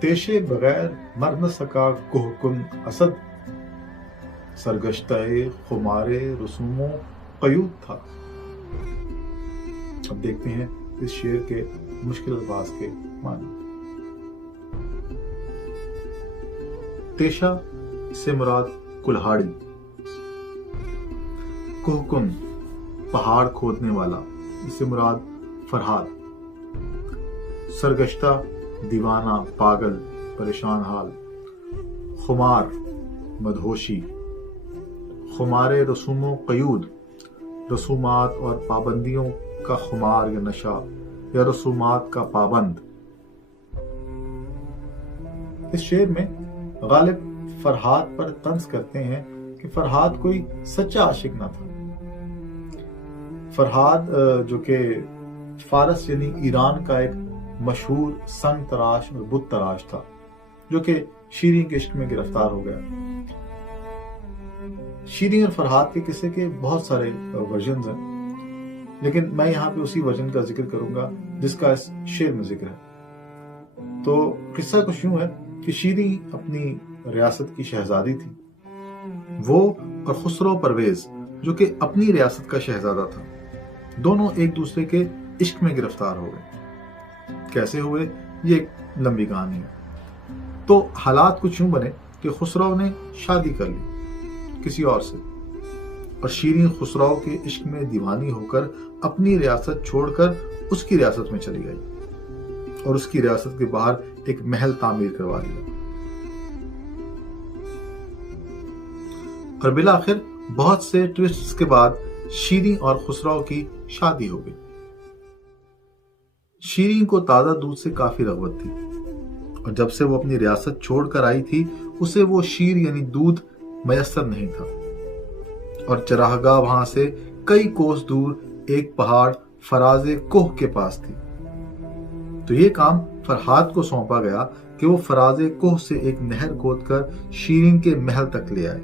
तेशे बगैर मर न सका कुहकुन असद, सरगश्ते खुमारे रसूमों कयूद था। अब देखते हैं इस शेर के मुश्किल अल्फाज के मानी। तेशा से मुराद कुल्हाड़ी, कुहकुन पहाड़ खोदने वाला, इससे मुराद फरहाद, सरगश्ता दीवाना पागल परेशान हाल, खुमार मदहोशी, खुमारे रसूमों कयूद रसूमात और पाबंदियों का खुमार या नशा या रसूमात का पाबंद। इस शेर में गालिब फरहाद पर तंज करते हैं कि फरहाद कोई सच्चा आशिक ना था। फरहाद जो कि फारस यानी ईरान का एक मशहूर संग तराश और बुत तराश था, जो कि शीरीं के इश्क में गिरफ्तार हो गया। शीरीं और फरहाद के किस्से के बहुत सारे वर्जन्स हैं, लेकिन मैं यहाँ पे उसी वर्जन का जिक्र करूंगा जिसका इस शेर में जिक्र है। तो किस्सा कुछ यूं है कि शीरीं अपनी रियासत की शहजादी थी। वो और खुसरो परवेज जो कि अपनी रियासत का शहजादा था, दोनों एक दूसरे के इश्क में गिरफ्तार हो गए। कैसे हुए ये एक लंबी कहानी है। तो हालात कुछ यूं बने कि खुसरो ने शादी कर ली किसी और से, और शीरीं खुसरो के इश्क में दीवानी होकर अपनी रियासत छोड़कर उसकी रियासत में चली गई और उसकी रियासत के बाहर एक महल तामीर करवा दिया। और बिलाखिर बहुत से ट्विस्ट्स के बाद शीरीं और खुसरो की शादी हो गई। शीरीं को ताजा दूध से काफी रग़बत थी, और जब से वो अपनी रियासत छोड़कर आई थी उसे वो शीर यानी दूध मयस्सर नहीं था। और चराहगाह वहां से कई कोस दूर एक पहाड़ फराजे कोह के पास थी। तो ये काम फरहाद को सौंपा गया कि वो फराजे कोह से एक नहर खोदकर शीरीं के महल तक ले आए।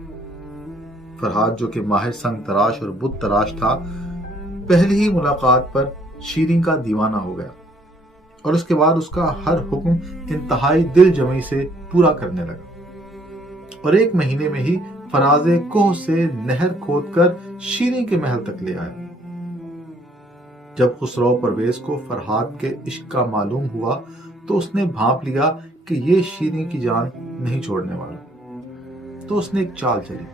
फरहाद जो कि माहिर संग तराश और बुत तराश था, पहली ही मुलाकात पर शीरीं का दीवाना हो गया और उसके बाद उसका हर हुक्म इंतहाई दिल जमी से पूरा करने लगा। और एक महीने में ही फराजे कोह से नहर खोदकर शीरीं के महल तक ले आया। जब खुसरो परवेज को फरहाद के इश्क का मालूम हुआ तो उसने भांप लिया कि ये शीरीं की जान नहीं छोड़ने वाला। तो उसने एक चाल चली।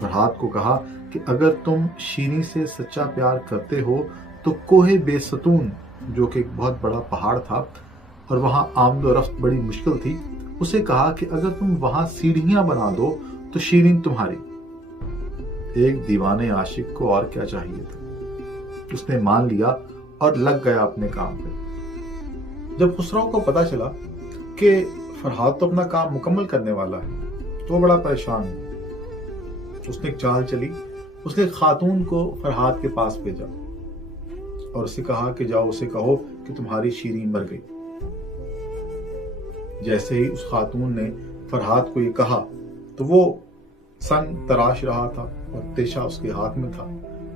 फरहाद को कहा कि अगर तुम शीरीं से सच्चा प्यार करते हो तो कोहे बेसतून, जो कि एक बहुत बड़ा पहाड़ था और वहां आमदो रफ्त बड़ी मुश्किल थी, उसे कहा कि अगर तुम वहां सीढ़ियां बना दो तो शीरीं तुम्हारी। एक दीवाने आशिक को और क्या चाहिए था। उसने मान लिया और लग गया अपने काम पे। जब खुसरो को पता चला कि फरहाद तो अपना काम मुकम्मल करने वाला है तो वो बड़ा परेशान हुआ। उसने एक चाल चली। उसने खातून को फरहाद के पास भेजा और उसे कहा कि जाओ उसे कहो कि तुम्हारी शीरीं मर गई। जैसे ही उस खातून ने फरहाद को ये कहा तो वो संग तराश रहा था और तेशा उसके हाथ में था।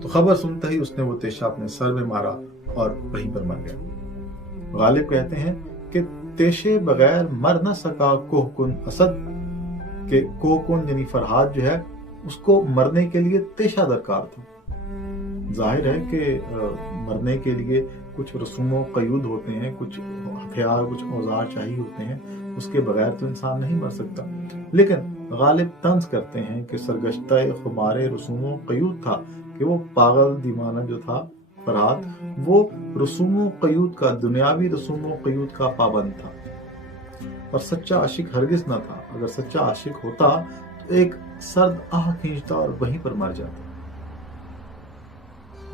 तो खबर सुनते ही उसने वो तेशा अपने सर में मारा और वहीं पर मर गया। गालिब कहते हैं कि तेशे बगैर मर न सका कोहकुन असद, के कोहकुन यानी फरहाद जो है उसको मरने के लिए तेशा दरकार था। जाहिर है कि मरने के लिए कुछ रसूमों कयूद होते हैं, कुछ हथियार कुछ औजार चाहिए होते हैं, उसके बगैर तो इंसान नहीं मर सकता। लेकिन गालिब तंज करते हैं कि सरगश्ता खुमारे रसूमों कयूद था, कि वो पागल दीवाना जो था फरहाद, वो रसूमों कयूद का, दुनियावी रसूमों कयूद का पाबंद था और सच्चा आशिक हरगिज न था। अगर सच्चा आशिक होता तो एक सर्द आह खींचता और वहीं पर मर जाता।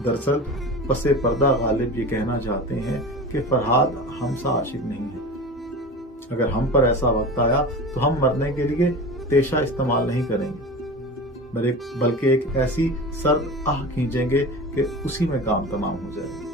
दरअसल पसे पर्दा गालिब ये कहना चाहते हैं कि फरहाद हमसा आशिक नहीं है। अगर हम पर ऐसा वक्त आया तो हम मरने के लिए तेशा इस्तेमाल नहीं करेंगे, बल्कि एक ऐसी सर्द आह खींचेंगे कि उसी में काम तमाम हो जाएगा।